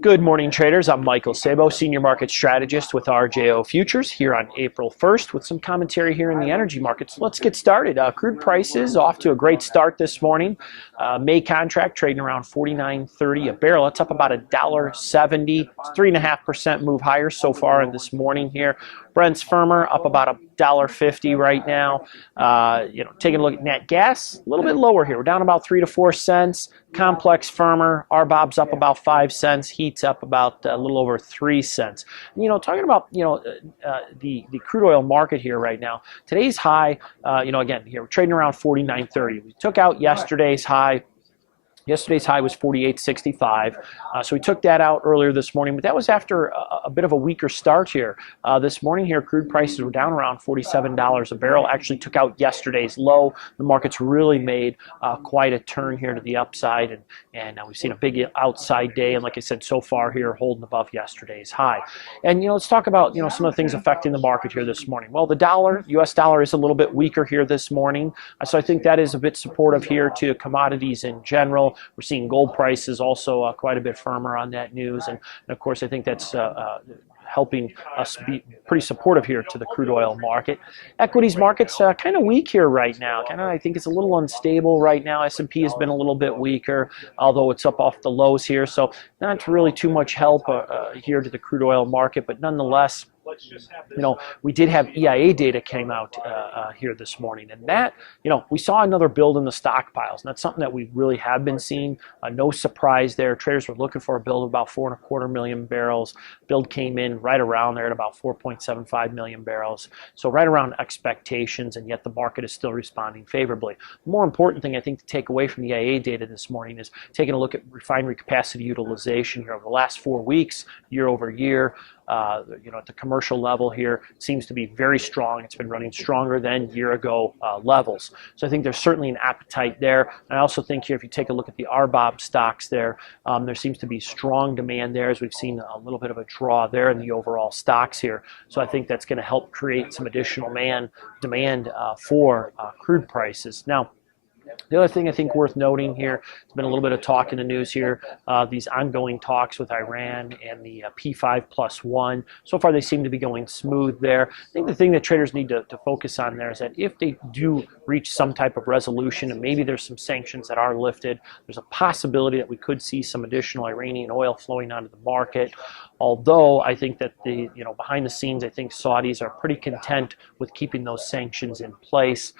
Good morning, traders. I'm Michael Sabo, Senior Market Strategist with RJO Futures here on April 1st with some commentary here in the energy markets. Let's get started. Crude prices off to a great start this morning. May contract trading around $49.30 a barrel. It's up about $1.70. It's 3.5% move higher so far in this morning here. Brent's firmer, up about $1.50 right now. Taking a look at net gas, a little bit lower here. We're down about 3 to 4 cents. Complex firmer, RBOB's up about 5 cents. Heat's up about a little over 3 cents. Talking about the crude oil market here right now. Today's high, again here we're trading around 49.30. We took out yesterday's high. Yesterday's high was 48.65, so we took that out earlier this morning, but that was after a bit of a weaker start here. This morning here, crude prices were down around $47 a barrel, actually took out yesterday's low. The market's really made quite a turn here to the upside, and we've seen a big outside day, and like I said, so far here, holding above yesterday's high. And, let's talk about, some of the things affecting the market here this morning. Well, the dollar, U.S. dollar is a little bit weaker here this morning, so I think that is a bit supportive here to commodities in general. We're seeing gold prices also quite a bit firmer on that news, and of course I think that's helping us be pretty supportive here to the crude oil market. Equities market's kind of weak here right now. I think it's a little unstable right now. S&P has been a little bit weaker, although it's up off the lows here, so not really too much help here to the crude oil market, but nonetheless, we did have EIA data came out here this morning, and that, we saw another build in the stockpiles, and that's something that we really have been seeing. No surprise there. Traders were looking for a build of about 4.25 million barrels. Build came in right around there at about 4.75 million barrels, so right around expectations, and yet the market is still responding favorably. The more important thing I think to take away from the EIA data this morning is taking a look at refinery capacity utilization here over the last 4 weeks, year over year. At the commercial level here, it seems to be very strong. It's been running stronger than year-ago levels. So I think there's certainly an appetite there. And I also think here, if you take a look at the RBOB stocks there, there seems to be strong demand there, as we've seen a little bit of a draw there in the overall stocks here. So I think that's going to help create some additional demand for crude prices. Now, the other thing I think worth noting here, there's been a little bit of talk in the news here, these ongoing talks with Iran and the P5+1. So far they seem to be going smooth there. I think the thing that traders need to focus on there is that if they do reach some type of resolution, and maybe there's some sanctions that are lifted, there's a possibility that we could see some additional Iranian oil flowing onto the market. Although I think that behind the scenes, I think Saudis are pretty content with keeping those sanctions in place,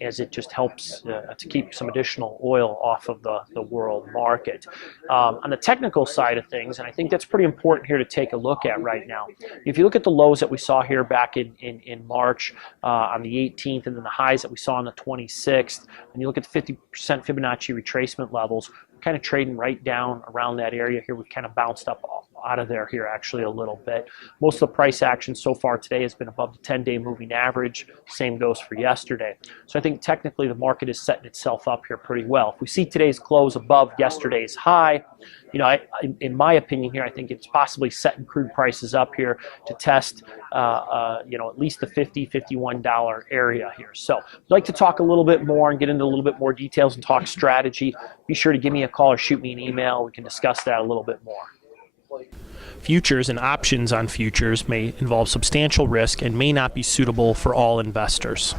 as it just helps to keep some additional oil off of the world market. On the technical side of things, and I think that's pretty important here to take a look at right now. If you look at the lows that we saw here back in March on the 18th, and then the highs that we saw on the 26th, and you look at the 50% Fibonacci retracement levels, kind of trading right down around that area here. We've kind of bounced up out of there here actually a little bit. Most of the price action so far today has been above the 10-day moving average. Same goes for yesterday. So I think technically the market is setting itself up here pretty well. If we see today's close above yesterday's high, in my opinion here, I think it's possibly setting crude prices up here to test, at least the $50, $51 area here. So if you'd like to talk a little bit more and get into a little bit more details and talk strategy, be sure to give me a call or shoot me an email. We can discuss that a little bit more. Futures and options on futures may involve substantial risk and may not be suitable for all investors.